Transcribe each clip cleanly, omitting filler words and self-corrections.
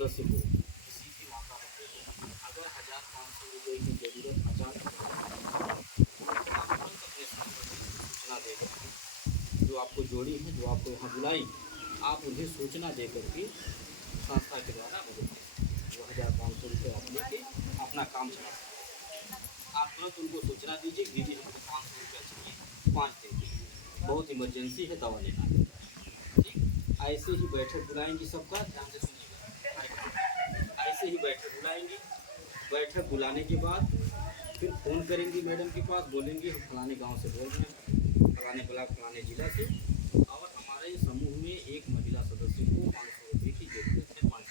सदस्य को, किसी भी माता बहू को अगर 1500 रुपये की ज़रूरत अचानक पड़े तो आप तुरंत अपने संपत्ति को सूचना दे करके, जो आपको जोड़ी है, जो आपको यहाँ बुलाई, आप उन्हें सूचना दे करके संस्था के द्वारा मदद करें। वो 1500 रुपये आप लेके अपना काम चला सकते हैं। आप तुरंत उनको सूचना दीजिए, दीदी हमको 500 रुपया चाहिए 5 दिन के लिए, बहुत इमरजेंसी है, दवा लेना है। ठीक, ऐसे ही बैठक बुलाएंगी, सबका ध्यान से सुनिएगा। ऐसे ही बैठक बुलाएंगी। बैठक बुलाने के बाद फिर फ़ोन करेंगी मैडम के पास, बोलेंगी हम फलाने गांव से बोल रहे हैं, फलाने ब्लॉक फलाने ज़िला से, और हमारे समूह में एक महिला सदस्य को 500 रुपये की ज़रूरत है 5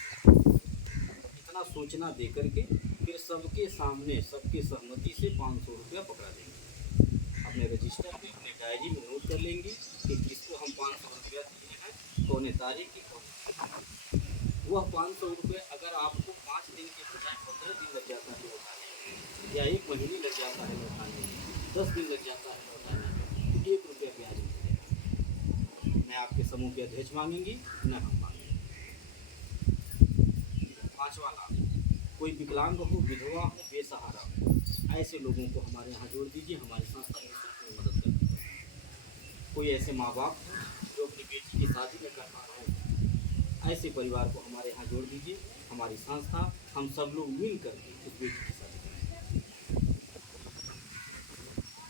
इतना सूचना दे करके फिर सबके सामने सबके सहमति से 500 रुपया पकड़ा देंगे। अपने रजिस्टर में, अपने डायरी में नोट कर लेंगी कि किसको हम 500 रुपया दिए हैं, कौन तारीख की कौन। वह 500 रुपये अगर आपको 5 दिन के बजाय 15 दिन लग जाता है लौटाने, या 1 महीने लग जाता है लौटाने, 10 दिन लग जाता है लौटाने, तो 1 रुपया ब्याज मिलेगा। न आपके समूह के अध्यक्ष मांगेंगी, न हम मांगेंगे। 5वां लाभ, कोई विकलांग हो, विधवा हो, बेसहारा हो, ऐसे लोगों को हमारे यहाँ जोड़ दीजिए। हमारी संस्था निःशुल्क मदद करती है। कोई ऐसे माँ बाप हो जो अपनी बेटी की शादी में कर पा रहे हो, ऐसे परिवार को हमारे यहाँ जोड़ दीजिए। हमारी संस्था, हम सब लोग मिल करके उस बेटी की शादी करेंगे।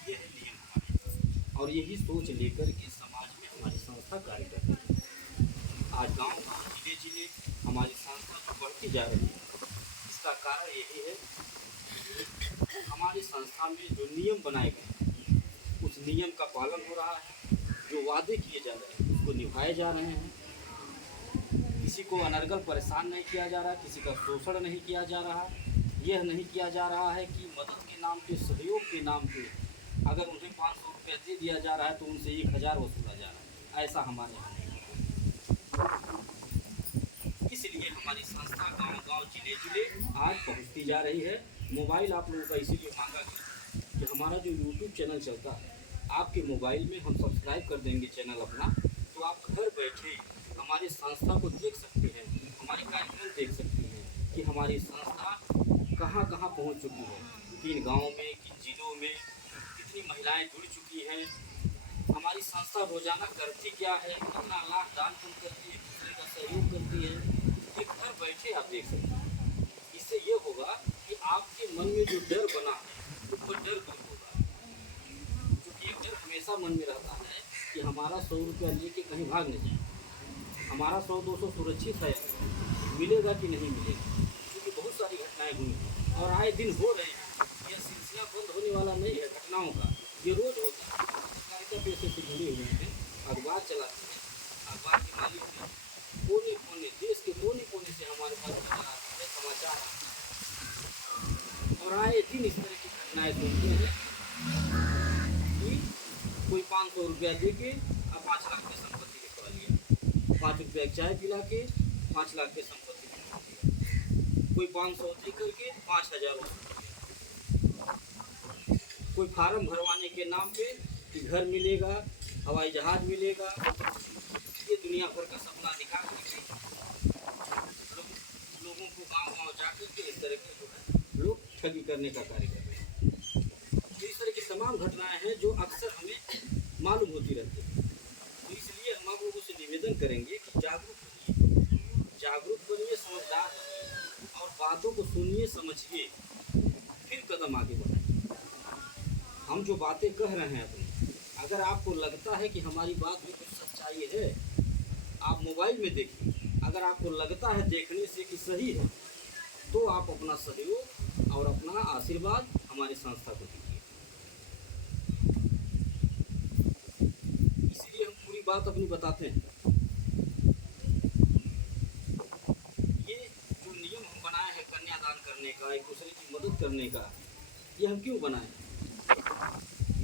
ये है नियम हमारे, और यही सोच लेकर के समाज में हमारी संस्था कार्य करती है। आज गाँव जिले जिले हमारी संस्था जो बढ़ती जा रही है, इसका कारण यही है हमारी संस्था में जो नियम बनाए गए हैं, उस नियम का पालन हो रहा है। जो वादे किए जा रहे हैं उसको निभाए जा रहे हैं। किसी को अनर्गल परेशान नहीं किया जा रहा, किसी का शोषण नहीं किया जा रहा। यह नहीं किया जा रहा है कि मदद के नाम पे, सहयोग के नाम पे अगर उन्हें 500 रुपये दे दिया जा रहा है तो उनसे 1000 वसूला जा रहा है। ऐसा हमारे यहाँ नहीं है। इसलिए हमारी संस्था गांव-गांव, जिले-जिले आज पहुंचती जा रही है। मोबाइल आप लोगों का इसीलिए मांगा गया कि हमारा जो यूट्यूब चैनल चलता है, आपके मोबाइल में हम सब्सक्राइब कर देंगे चैनल अपना, तो आप घर बैठे हमारी संस्था को देख सकते हैं, हमारे कार्यक्रम देख सकते हैं कि हमारी संस्था कहाँ कहाँ पहुँच चुकी है, किन गाँव में, किन जिलों में कितनी महिलाएँ जुड़ चुकी हैं, हमारी संस्था रोजाना करती क्या है, कितना लाख दान पुण्य करती है, दूसरे का सहयोग करती है। ये घर बैठे आप देख सकते हैं। इससे ये होगा कि आपके मन में जो डर बना है वो डर दूर होगा। क्योंकि एक डर हमेशा मन में रहता है कि हमारा 100 रुपया लेके कहीं भाग नहीं जाए, हमारा 100-200 सुरक्षित है, मिलेगा कि नहीं मिलेगा। क्योंकि बहुत सारी घटनाएं हुई और आए दिन हो रही हैं। यह सिलसिला बंद होने वाला नहीं है घटनाओं का, ये रोज होता है। कार्यक्रम पैसे से जुड़े हुए हैं, अखबार चलाते हैं, अखबार के मालिक हैं, कोने कोने, देश के कोने कोने से हमारे पास नजर आते हैं समाचार और आए दिन इस तरह की घटनाएं सुनते हैं कि कोई 500 रुपया दे के अब 5 लाख की संपत्ति लिखवा लिया, 5 रुपया चाय पिला के 5 लाख की संपत्ति लिखवा लिया, कोई 500 दे करके 5000 रुपया, कोई फार्म भरवाने के नाम पे कि घर मिलेगा, हवाई जहाज मिलेगा, ये दुनिया भर का सपना दिखा करके लोगों को गांव-गांव जाकर के इस तरह के जो है लोग ठगी करने का कार्य कर रहे हैं। तो इस तरह की तमाम घटनाएं हैं जो अक्सर हमें मालूम होती रहती हैं। तो इसलिए हम आप लोगों से निवेदन करेंगे कि जागरूक बनिए, समझदार बनिए और बातों को सुनिए, समझिए, फिर कदम आगे बढ़ाइए। हम जो बातें कह रहे हैं अपनी, अगर आपको लगता है कि हमारी बात में कुछ सच्चाई है, आप मोबाइल में देखिए। अगर आपको लगता है देखने से कि सही है, तो आप अपना सहयोग और अपना आशीर्वाद हमारी संस्था को दीजिए। इसीलिए हम पूरी बात अपनी बताते हैं। ये जो नियम हम बनाए हैं कन्यादान करने का, एक दूसरे की मदद करने का, ये हम क्यों बनाए?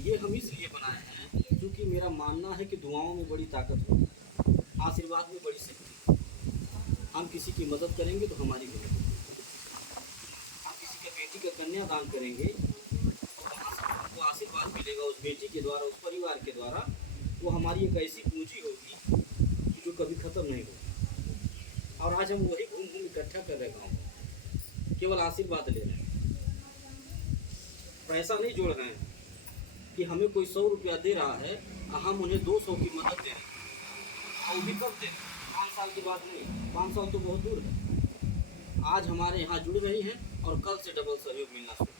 ये हम इसलिए बनाए हैं क्योंकि मेरा मानना है कि दुआओं में बड़ी ताकत होती है, आशीर्वाद में बड़ी शक्ति है। हम किसी की मदद करेंगे तो हमारी भी मदद होगी। हम किसी के बेटी का कन्यादान करेंगे तो वहाँ से हमको आशीर्वाद मिलेगा उस बेटी के द्वारा, उस परिवार के द्वारा। वो हमारी एक ऐसी पूंजी होगी कि जो कभी ख़त्म नहीं होगी। और आज हम वही घूम घूम इकट्ठा कर रहे गाँव में, केवल आशीर्वाद ले रहे हैं, पैसा नहीं जोड़ रहे हैं कि हमें कोई 100 रुपया दे रहा है और हम उन्हें 200 की मदद दे रहे हैं, और भी कब दे, 5 साल की बात नहीं, 5 साल तो बहुत दूर है। आज हमारे यहाँ जुड़ रही हैं और कल से डबल सहयोग मिलना शुरू।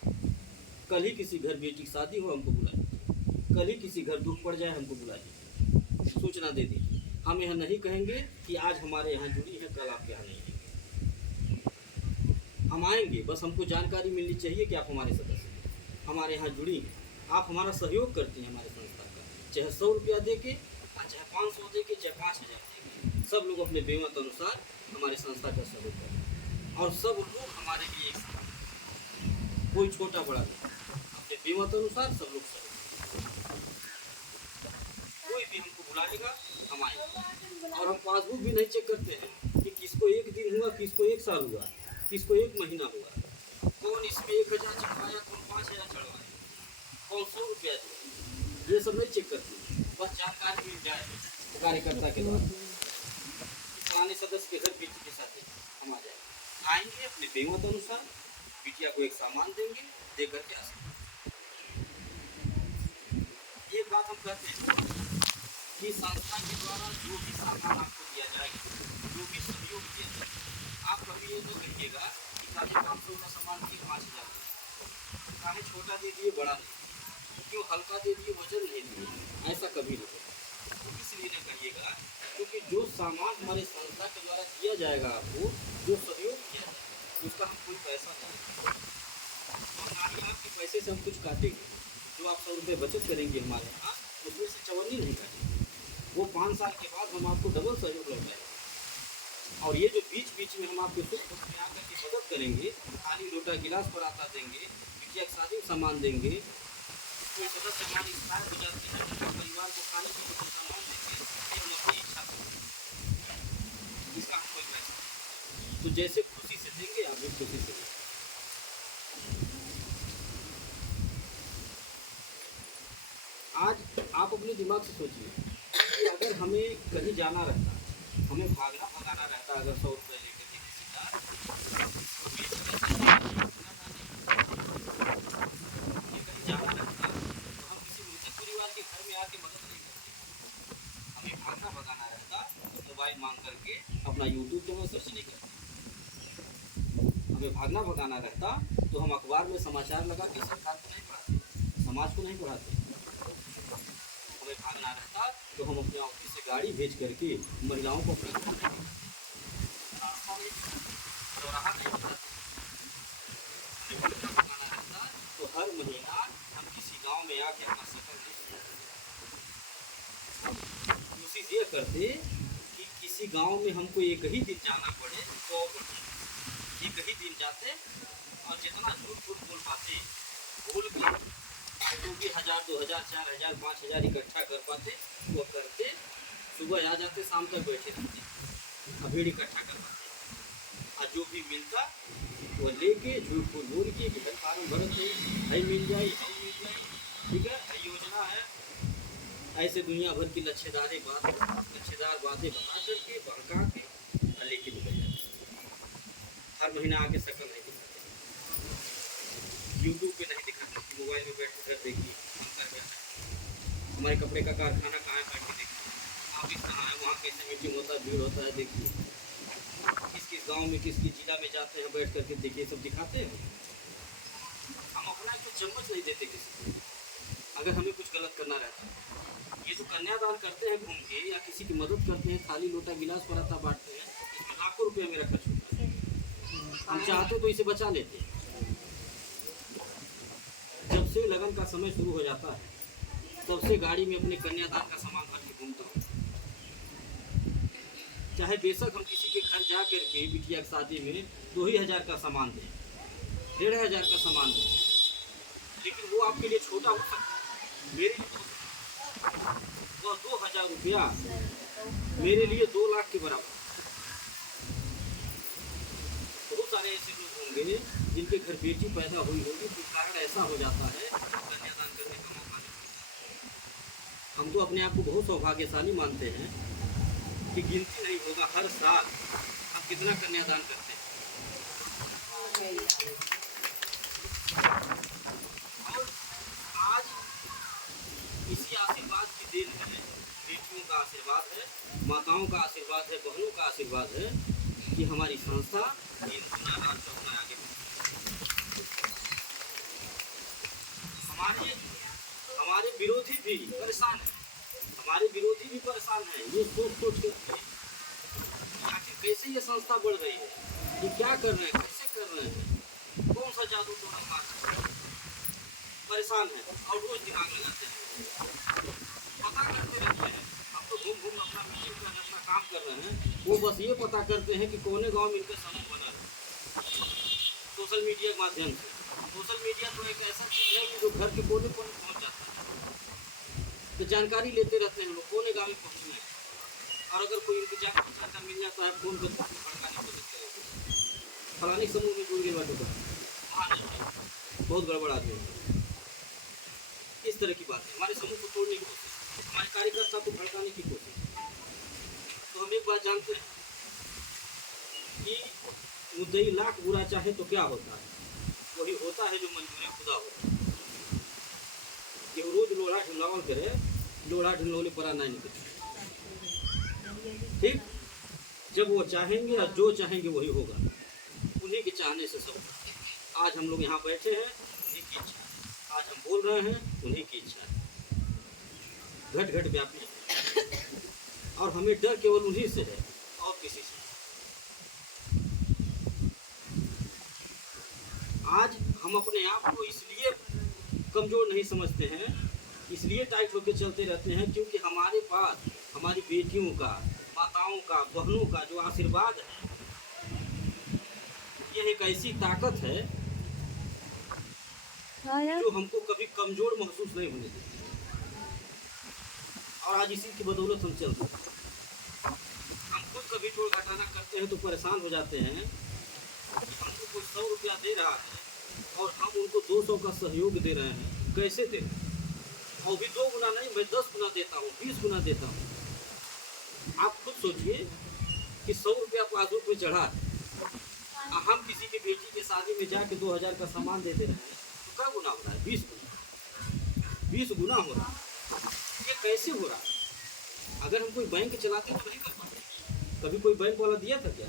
कल ही किसी घर बेटी की शादी हो हमको बुला लीजिए, कल ही किसी घर दुख पड़ जाए हमको बुला लीजिए, सूचना दे दीजिए। हम यह नहीं कहेंगे कि आज हमारे यहाँ जुड़ी है कल आपके यहाँ नहीं है, हम आएंगे, बस हमको जानकारी मिलनी चाहिए कि आप हमारे सदस्य हैं, हमारे यहाँ जुड़ी हैं, आप हमारा सहयोग करती हैं हमारे संस्था का, चाहे 100 रुपया दे के, चाहे 500 दे के, चाहे 5000 दे के, सब लोग अपने बेमत अनुसार हमारे संस्था का सहयोग करें और सब लोग हमारे लिए एक साथ, कोई छोटा बड़ा नहीं, अपने बेमत अनुसार सब लोग सहयोग, कोई भी हमको बुलाएगा हम आएंगे। और हम पासबुक भी नहीं चेक करते हैं कि किसको 1 दिन हुआ, किसको 1 साल हुआ, किसको 1 महीना हुआ, कौन इसमें 1000 चढ़वाया, कौन 5000 चढ़वाया, कौन 100 रुपया दिया, ये सब नहीं चेक करते, बस जानकारी मिल जाए कार्यकर्ता के द्वारा, पुराने सदस्य के घर बेटी के साथ हम आ जाएंगे, आएंगे अपने बेमत अनुसार, बिटिया को एक सामान देंगे, दे करके आ सकते। एक बात हम कहते हैं कि संस्था के द्वारा जो भी सामान आपको दिया जाएगा, जो भी सहयोग दिया जाएगा, आप कभी ये न कहिएगा कि काहे 500 का सामान दिए 5000, काहे छोटा दे दिए बड़ा नहीं, क्यों हल्का दे दिए वजन नहीं दिए, ऐसा कभी नहीं होगा। इसलिए न कहिएगा क्योंकि जो सामान हमारे संस्था के द्वारा दिया जाएगा, आपको जो सहयोग किया जाएगा, उसका हम कोई पैसा नहीं, और ना ही आपके पैसे से हम कुछ काटेंगे। जो आप 100 रुपये बचत करेंगे हमारे यहाँ, उसमें से 54 नहीं काटेंगे, वो 5 साल के बाद हम आपको डबल सहयोग लौटाएंगे। और ये जो बीच बीच में हम आपके सुख दुख में आकर के मदद करेंगे, खाली लोटा गिलास पर आता देंगे, बिटिया की शादी में सामान देंगे, कोई सदस्य हमारी एक्सपायर हो जाती है, परिवार को खाने के लिए सामान देंगे, ये हम अपनी इच्छा इसका हम कोई पैसा, तो जैसे खुशी से देंगे आप भी खुशी से देंगे। आज आप अपने दिमाग से सोचिए कि अगर हमें कहीं जाना रहता, हमें भागना भगाना रहता, अगर 100 रुपये लेकर के किसी का कहीं जाना रहता, तो हम किसी मृतक परिवार के घर में आके मदद नहीं करते, हमें भागना भगाना रहता, मोबाइल मांग करके अपना यूट्यूब चैनल सर्च नहीं करते, हमें भागना भगाना रहता तो हम अखबार में समाचार लगा के सरकार को नहीं पढ़ाते, समाज को नहीं पढ़ाते, हमें भागना रहता तो हम अपने ऑफिस से गाड़ी भेज करके महिलाओं को अपने चौराहा नहीं बताते, हमें भागना रहता तो हर महीना हम किसी गांव में आके अपना सफर नहीं, कोशिश ये करते कि किसी गांव में हमको एक ही दिन जाना पड़े तो एक ही दिन जाते और जितना झूठ फूट बोल पाते बोल के जो भी 1000 2000 4000 5000 इकट्ठा कर पाते वो करते, सुबह आ जाते शाम तक बैठे रहते, भीड़ इकट्ठा कर पाते, और जो भी मिलता वो लेके झूठ फूट बोल के कि घर फार्म भरते है मिल जाए, ठीक है योजना है, ऐसे दुनिया भर की लच्छेदार बातें बता करके बहका के लेके निकल जाते, हर महीना आके शकल नहीं दिखाते, यूट्यूब पे नहीं दिखाते, मोबाइल में बैठ कर देखिए हम कर रहे हैं, हमारे कपड़े का कारखाना कहाँ है बैठ के देखिए, ऑफिस कहाँ है, वहाँ कैसे मीटिंग होता है, भीड़ होता है, देखिए किस किस गांव में किस किस जिला में जाते हैं बैठ करके देखिए, सब दिखाते हैं। हम अपना कुछ चम्मच नहीं देते किसी को, अगर हमें कुछ गलत करना रहता है, ये तो कन्यादान करते हैं घूम के या किसी की मदद करते हैं, खाली लोटा गिलास पराता बांटते हैं, इसमें लाखों रुपया मेरा खर्च होता है, हम चाहते तो इसे बचा लेते हैं। जब से लगन का समय शुरू हो जाता है तब से गाड़ी में अपने कन्यादान का सामान भर के घूमता हूँ, चाहे बेशक हम किसी के घर जा करके बिटिया की शादी में 2000 का सामान दें, 1500 का सामान दें, लेकिन वो आपके लिए छोटा हो सकता है, मेरे लिए वो 2000 रुपया मेरे लिए 2 लाख के बराबर। बहुत सारे ऐसे लोग होंगे जिनके घर बेटी पैदा हुई होगी, तो कारण ऐसा हो जाता है कन्यादान करने का मौका नहीं मिलता। हम तो अपने आप को बहुत सौभाग्यशाली मानते हैं कि गिनती नहीं होगा, हर साल हम कितना कन्यादान करते हैं। और आज इसी आशीर्वाद की देन है, बेटियों का आशीर्वाद है, माताओं का आशीर्वाद है, बहनों का आशीर्वाद है कि हमारी संस्था दिन गुना रात चौगुना आगे हमारे हमारे विरोधी भी परेशान है, हमारे विरोधी भी परेशान है। ये सोच के आखिर कैसे ये संस्था बढ़ रही है, ये क्या कर रहे हैं, कैसे कर रहे हैं, कौन सा जादू टोना मार परेशान है और रोज दिमाग लगाते हैं, पता करते रहते हैं। हम तो घूम घूम अपना मीटिंग कर अपना काम कर रहे हैं, वो बस ये पता करते हैं कि कौने गांव में इनका समूह बना है। सोशल मीडिया के माध्यम से, सोशल मीडिया तो एक ऐसा चीज़ है कि जो घर के कोने कोने पहुंच जाता है, तो जानकारी लेते रहते हैं लोग कोने गाँव में पहुँचने हैं। और अगर कोई इनकी जानकारी मिल जाता है फोन पर भड़काने की कोशिश करेंगे, फलानी समूह में जुड़ गए बात होता है, बहुत गड़बड़ आदमी है। इस तरह की बात है, हमारे समूह को तोड़ने की कोशिश, हमारे कार्यकर्ता को भड़काने की कोशिश। तो हम एक बात जानते हैं कि मुद्दई लाख बुरा चाहे तो क्या होता है, वही होता है जो मंजूरी खुदा होता है। ये रोज लोढ़ा ढिलावल करे, लोढ़ा ढिलौले परा नहीं निकले। ठीक, जब वो चाहेंगे और जो चाहेंगे वही होगा, उन्हीं के चाहने से सब। आज हम लोग यहाँ बैठे हैं, उन्हीं की इच्छा है। आज हम बोल रहे हैं, उन्हीं की इच्छा है। घट घट व्यापी है और हमें डर केवल उन्हीं से है और किसी से। आज हम अपने आप को इसलिए कमजोर नहीं समझते हैं, इसलिए टाइट होकर चलते रहते हैं क्योंकि हमारे पास हमारी बेटियों का, माताओं का, बहनों का जो आशीर्वाद है, यह एक ऐसी ताकत है जो हमको कभी कमजोर महसूस नहीं होने देती। और आज इसी की बदौलत हम चलते हैं। हम खुद कभी टोल घटाना करते हैं तो परेशान हो जाते हैं कि हमको कोई 100 रुपया दे रहा है और हम उनको 200 का सहयोग दे रहे हैं, कैसे दे रहे हैं? और भी 2 गुना नहीं, मैं 10 गुना देता हूँ, 20 गुना देता हूँ। आप खुद सोचिए कि 100 रुपया पासबुक में चढ़ा है, हम किसी की बेटी के शादी में जाके 2000 का सामान दे दे रहे हैं, तो क्या गुना हो रहा है? 20 गुना, 20 गुना हो रहा है। ये कैसे हो रहा है? अगर हम कोई बैंक चलाते तो नहीं कर पाते। कभी कोई बैंक वाला दिया था क्या?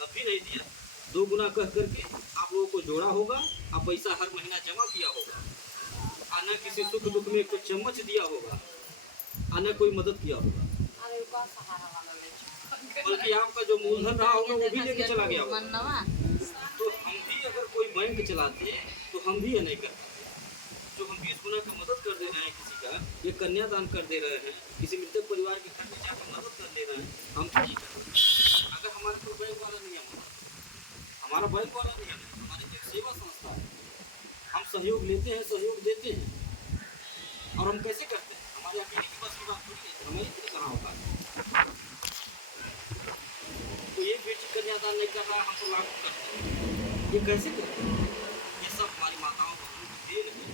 कभी नहीं दिया। 2 गुना कह करके आप लोगों को जोड़ा होगा, आप पैसा हर महीना जमा किया होगा, न किसी सुख दुख में कोई चम्मच दिया होगा, न कोई मदद किया होगा, बल्कि आपका जो मूलधन रहा होगा वो भी लेके चला गया होगा। तो हम भी अगर कोई बैंक चलाते तो हम भी ये नहीं करते। जो हम 20 गुना का मदद कर दे रहे हैं किसी का, ये कन्यादान कर दे रहे हैं, किसी मृतक परिवार के घर में जाकर मदद कर दे रहे हैं, हम क्या नहीं करते? अगर हमारे कोई बैंक वाला नियम है, हमारा बैंक वाला नियम है, हमारी एक सेवा संस्था है, हम सहयोग लेते हैं, सहयोग देते हैं। और हम कैसे करते हैं? हमारे अकेले की बस की बात थोड़ी है, हमारी इतनी कहाँ होता है। तो एक बेटी कन्यादान नहीं कर रहा है, हम तो लागू करते हैं, ये कैसे करते हैं? ये सब हमारी माताओं को देन है,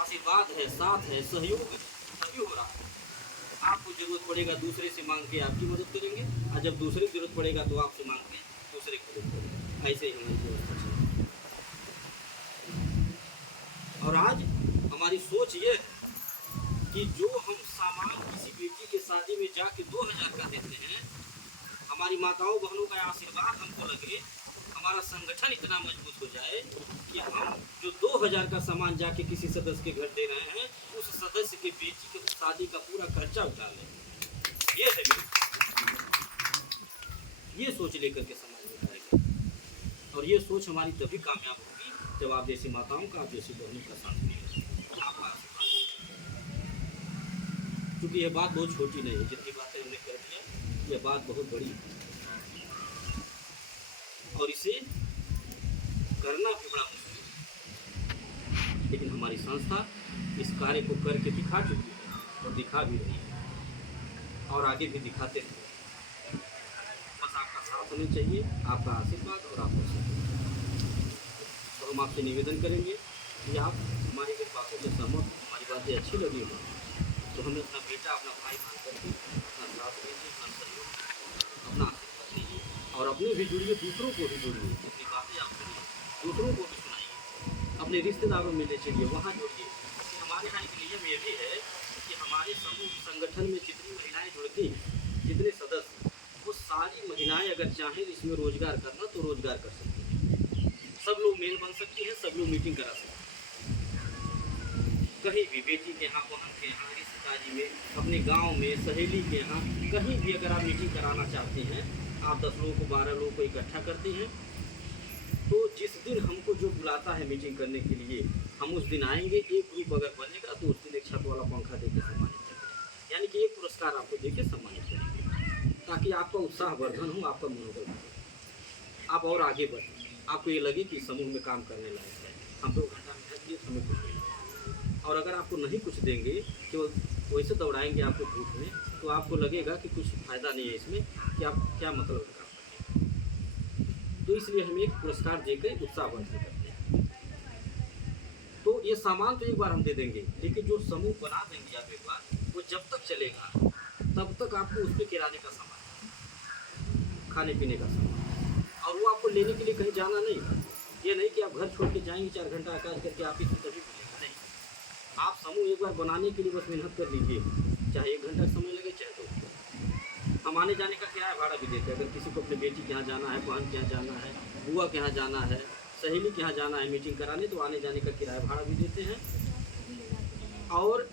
आशीर्वाद है, साथ है, सहयोग है, तभी हो रहा है। आपको जरूरत पड़ेगा दूसरे से मांग के आपकी मदद करेंगे, और जब दूसरे की जरूरत पड़ेगा तो आपसे मांग के दूसरे की मदद करेंगे। ऐसे ही हमारी व्यवस्था चल रही है। और आज हमारी सोच ये है कि जो हम सामान किसी बेटी के शादी में जाके 2000 का देते हैं, हमारी माताओं बहनों का आशीर्वाद हमको लगे, हमारा संगठन इतना मजबूत हो जाए कि हम जो 2000 का सामान जाके किसी सदस्य के घर दे रहे हैं, उस सदस्य के बेटी के शादी का पूरा खर्चा उठा लें। ये है ये सोच लेकर के समाज में उठाएगा। और ये सोच हमारी तभी कामयाब होगी जब आप जैसी माताओं का, आप जैसी बहनों का साथ मिलेगा, आपका आशीर्वाद। क्योंकि यह बात बहुत छोटी नहीं है, जितनी बातें हमने कर दी, यह बात बहुत बड़ी है और इसे करना भी बड़ा मुश्किल है। लेकिन हमारी संस्था इस कार्य को करके दिखा चुकी है और दिखा भी रही है और आगे भी दिखाते रहेंगे। बस आपका साथ होना चाहिए, आपका आशीर्वाद और आपका सहयोग। तो हम आपसे निवेदन करेंगे कि आप हमारी कुछ बातों से सहमत, हमारी बातें अच्छी लगी हो तो हमें अपना बेटा, अपना भाई मान करके अपना साथ दीजिए, अपना सहयोग, अपना आशीर्वाद दीजिए। अपने भी जुड़िए, दूसरों को भी जुड़िए, अपनी बातें आप सुनिए, दूसरों को भी सुनाइए, अपने रिश्तेदारों में ले चलिए, वहाँ जोड़िए। हमारे यहाँ एक नियम ये भी है कि हमारे समूह संगठन में जितनी महिलाएं जुड़ती हैं, जितने सदस्य, वो सारी महिलाएं अगर चाहें इसमें रोजगार करना तो रोजगार कर सकती हैं। सब लोग मेल बन सकती हैं, सब लोग मीटिंग करा सकते हैं, कहीं भी, बेटी के यहाँ, बहन के यहाँ, रिश्तेदारी में, अपने गांव में, सहेली के यहाँ, कहीं भी अगर आप मीटिंग कराना चाहते हैं, आप 10 लोगों को, 12 लोगों को इकट्ठा करते हैं, तो जिस दिन हमको जो बुलाता है मीटिंग करने के लिए, हम उस दिन आएंगे। एक ग्रुप अगर बनेगा तो उस दिन एक छत वाला पंखा देकर सम्मानित करेंगे, यानी कि एक पुरस्कार आपको देकर सम्मानित करेंगे, ताकि आपका उत्साह वर्धन हो, आपका मनोबल हो, आप और आगे बढ़ें, आपको ये लगे कि समूह में काम करने लायक है, हम 2 घंटा मेहनत किए, हमें कुछ नहीं। और अगर आपको नहीं कुछ देंगे, केवल वैसे दौड़ाएंगे आपको धूप में, तो आपको लगेगा कि कुछ फ़ायदा नहीं है इसमें, कि आप क्या मतलब काम करें। तो इसलिए हम एक पुरस्कार देकर उत्साह वर्धन करते हैं। तो ये सामान तो एक बार हम दे देंगे, लेकिन जो समूह बना देंगे आप एक बार, वो जब तक चलेगा तब तक आपको उस पर किराने का सामान, खाने पीने का सामान, और वो आपको लेने के लिए कहीं जाना नहीं। ये नहीं कि आप घर छोड़ के जाएंगे 4 घंटा आकाश करके ऑफिस में तभी मिलेगा, नहीं। आप समूह एक बार बनाने के लिए बस मेहनत कर लीजिए, चाहे 1 घंटा समय लगे, चाहे 2 घंटा। हम आने जाने का किराया भाड़ा भी देते हैं। अगर किसी को अपने बेटी के यहाँ जाना है, बहन के यहाँ जाना है, बुआ के यहाँ जाना है, सहेली के यहाँ जाना है मीटिंग कराने, तो आने जाने का किराया भाड़ा भी देते हैं। और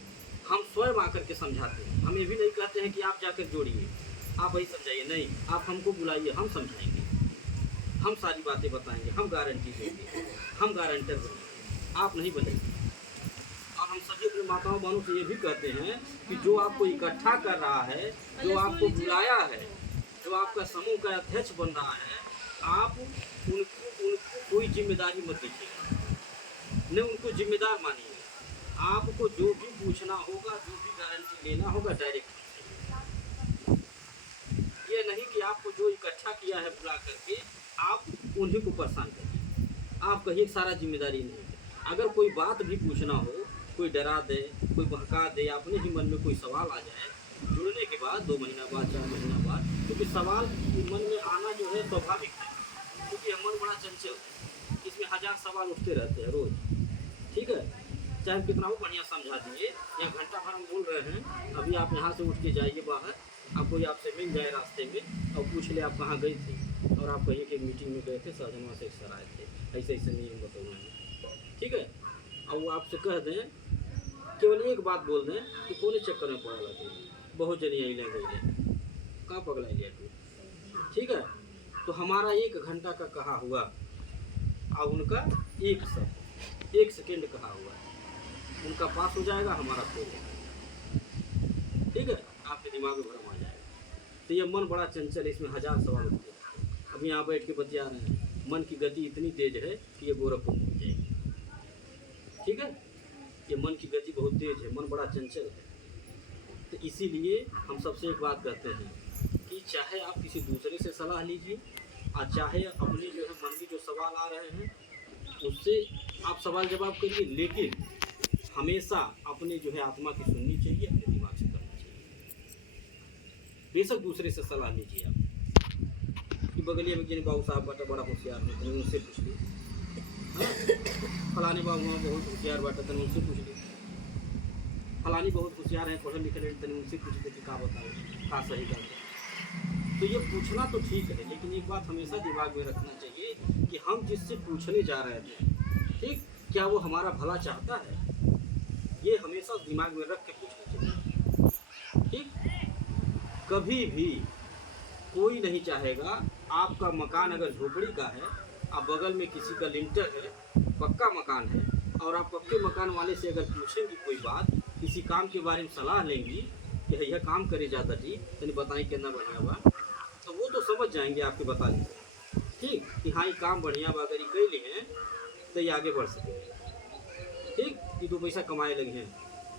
हम स्वयं आकर के समझाते हैं। हम ये भी नहीं कहते हैं कि आप जाकर जोड़िए, आप वही समझाइए, नहीं, आप हमको बुलाइए, हम समझाएंगे, हम सारी बातें बताएंगे, हम गारंटी देंगे, हम गारंटर बनेंगे, आप नहीं बनेंगे। और हम सभी अपने माताओं बहनों से ये भी कहते हैं कि जो आपको इकट्ठा कर रहा है, जो आपको बुलाया है, जो आपका समूह का अध्यक्ष बन रहा है, आप उनको कोई जिम्मेदारी मत दीजिएगा, न उनको जिम्मेदार मानिए। आपको जो भी पूछना होगा, जो भी गारंटी लेना होगा, डायरेक्ट। ये नहीं कि आपको जो इकट्ठा किया है बुला करके आप उन्हीं को परेशान करिए, आप कहिए सारा जिम्मेदारी नहीं है। अगर कोई बात भी पूछना हो, कोई डरा दे, कोई बहका दे, अपने ही मन में कोई सवाल आ जाए, जुड़ने के बाद 2 महीना बाद, 4 महीना बाद, क्योंकि सवाल मन में आना जो है स्वाभाविक है, क्योंकि मन बड़ा चंचल है, इसमें 1000 सवाल उठते रहते हैं रोज। ठीक है, चाहे कितना हो बढ़िया समझा दिए, या घंटा भर हम बोल रहे हैं, अभी आप यहाँ से उठ के जाइए बाहर, आप कोई आपसे मिल जाए रास्ते में और पूछ ले आप कहाँ गई थी, और आप कहिए कि मीटिंग में गए थे, सहजनवा से सर आए थे, ऐसे ऐसे नियम बताऊँगा। ठीक है, और वो आपसे कह दें, केवल एक बात बोल दें कि कौन चक्कर में पड़ा लगे, बहुत जनी आई गई, कहाँ पगला गया तू। ठीक है, तो हमारा 1 घंटा का कहा हुआ और उनका 1 सेकेंड कहा हुआ, उनका पास हो जाएगा, हमारा फेल हो जाएगा। ठीक है, आपके दिमाग में भ्रम आ जाएगा। तो ये मन बड़ा चंचल है, इसमें 1000 सवाल उठते हैं। अब यहाँ बैठ के बतिया रहे हैं, मन की गति इतनी तेज है कि ये गोरखपुर पहुँच जाएगी। ठीक है, ये मन की गति बहुत तेज है, मन बड़ा चंचल है। तो इसीलिए हम सबसे एक बात कहते हैं कि चाहे आप किसी दूसरे से सलाह लीजिए, और चाहे अपने जो है मन में जो सवाल आ रहे हैं उससे आप सवाल जवाब करिए, लेकिन हमेशा अपने जो है आत्मा की सुननी चाहिए, अपने दिमाग से करना चाहिए। बेशक दूसरे से सलाह लीजिए आप कि बगलिया में जिन बाबू साहब बाटा बड़ा होशियार होते हैं, उनसे पूछ लीजिए। हाँ, फलाने बाबू बहुत होशियार बाटा तन उनसे पूछ लीजिए, फलानी बहुत होशियार है, पढ़े लिखे तन उनसे पूछ लीजिए क्या बताओ, क्या सही करते। तो ये पूछना तो ठीक है, लेकिन एक बात हमेशा दिमाग में रखना चाहिए कि हम जिससे पूछने जा रहे हैं, ठीक, क्या वो हमारा भला चाहता है, ये हमेशा दिमाग में रख के पूछना चाहिए। ठीक, कभी भी कोई नहीं चाहेगा, आपका मकान अगर झोपड़ी का है, आप बगल में किसी का लिंटर है, पक्का मकान है, और आप पक्के मकान वाले से अगर पूछेंगी कोई बात, किसी काम के बारे में सलाह लेंगी कि यह काम करे जाता जी, यानी बताएं कितना बढ़िया बा, तो वो तो समझ जाएंगे आपके बताने से, ठीक, कि हाँ ये काम बढ़िया बा, अगर ये कह लिए हैं तो ये आगे बढ़ सकेंगे। ठीक, ये 2 पैसा कमाए लगे हैं,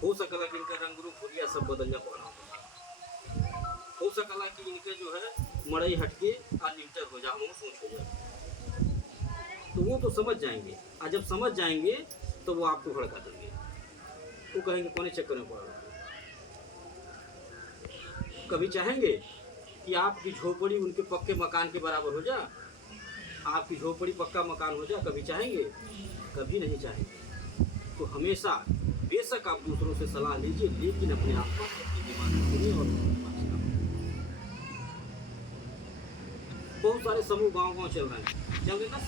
हो सकला कि इनका रंग रूप हो गया, सब बदल जा पड़ा, हो सकला कि इनके जो है मड़ई हटके अनलिमिटेड हो जा, हम सोच हो जाए, तो वो तो समझ जाएंगे। और जब समझ जाएंगे तो वो आपको भड़का देंगे, वो कहेंगे कौन चक्कर में पड़ रहा है। कभी चाहेंगे कि आपकी झोपड़ी उनके पक्के मकान के बराबर हो जा, आपकी झोपड़ी पक्का मकान हो जा, कभी चाहेंगे? कभी नहीं चाहेंगे। तो हमेशा बेशक आप दूसरों से सलाह लीजिए, लेकिन अपने आप को अपनी दिमाग में सुनिए और बहुत सारे समूह गांव-गांव चल रहे हैं, चल रहे हैं ना।